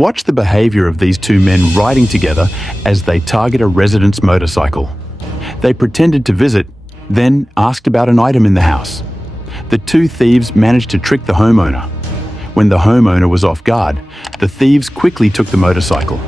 Watch the behavior of these two men riding together as they target a resident's motorcycle. They pretended to visit, then asked about an item in the house. The two thieves managed to trick the homeowner. When the homeowner was off guard, the thieves quickly took the motorcycle.